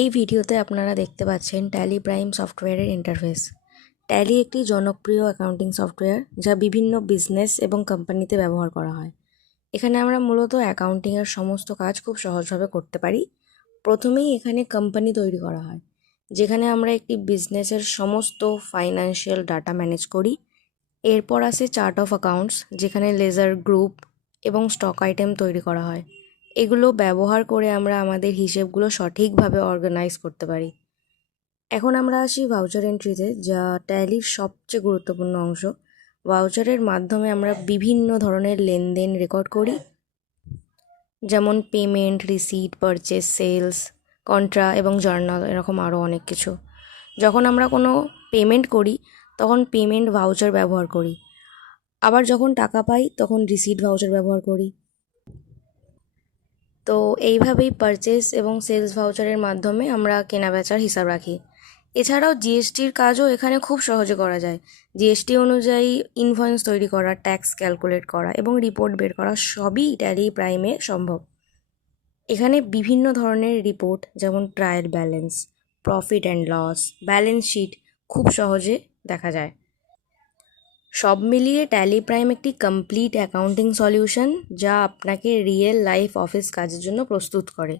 এই ভিডিওতে আপনারা দেখতে পাচ্ছেন ট্যালি প্রাইম সফটওয়্যারের ইন্টারফেস। ট্যালি একটি জনপ্রিয় অ্যাকাউন্টিং সফটওয়্যার যা বিভিন্ন বিজনেস এবং কোম্পানিতে ব্যবহার করা হয়। এখানে আমরা মূলত অ্যাকাউন্টিংয়ের সমস্ত কাজ খুব সহজভাবে করতে পারি। প্রথমেই এখানে কোম্পানি তৈরি করা হয়, যেখানে আমরা একটি বিজনেসের সমস্ত ফাইন্যান্সিয়াল ডাটা ম্যানেজ করি। এরপর আসে চার্ট অফ অ্যাকাউন্টস, যেখানে লেজার গ্রুপ এবং স্টক আইটেম তৈরি করা হয়। এগুলো ব্যবহার করে আমরা আমাদের হিসেবগুলো সঠিকভাবে অর্গানাইজ করতে পারি। এখন আমরা আসি ভাউচার এন্ট্রিতে, যা ট্যালির সবচেয়ে গুরুত্বপূর্ণ অংশ। ভাউচারের মাধ্যমে আমরা বিভিন্ন ধরনের লেনদেন রেকর্ড করি, যেমন payment, receipt, purchase, sales, contra এবং জার্নাল, এরকম আরও অনেক কিছু। যখন আমরা কোনো পেমেন্ট করি তখন পেমেন্ট ভাউচার ব্যবহার করি, আবার যখন টাকা পাই তখন রিসিট ভাউচার ব্যবহার করি। তো এইভাবেই পারচেস এবং সেলস ভাউচারের মাধ্যমে আমরা কেনাবেচার হিসাব রাখি। এছাড়াও জিএসটির কাজও এখানে খুব সহজে করা যায়। জিএসটি অনুযায়ী ইনভয়েস তৈরি করা, ট্যাক্স ক্যালকুলেট করা এবং রিপোর্ট বের করা সবই ট্যালি প্রাইমে সম্ভব। এখানে বিভিন্ন ধরনের রিপোর্ট, যেমন trial balance, profit and loss, balance sheet খুব সহজে দেখা যায়। সব মিলিয়ে ট্যালি প্রাইম একটি কমপ্লিট অ্যাকাউন্টিং সলিউশন, যা আপনাকে রিয়েল লাইফ অফিস কাজের জন্য প্রস্তুত করে।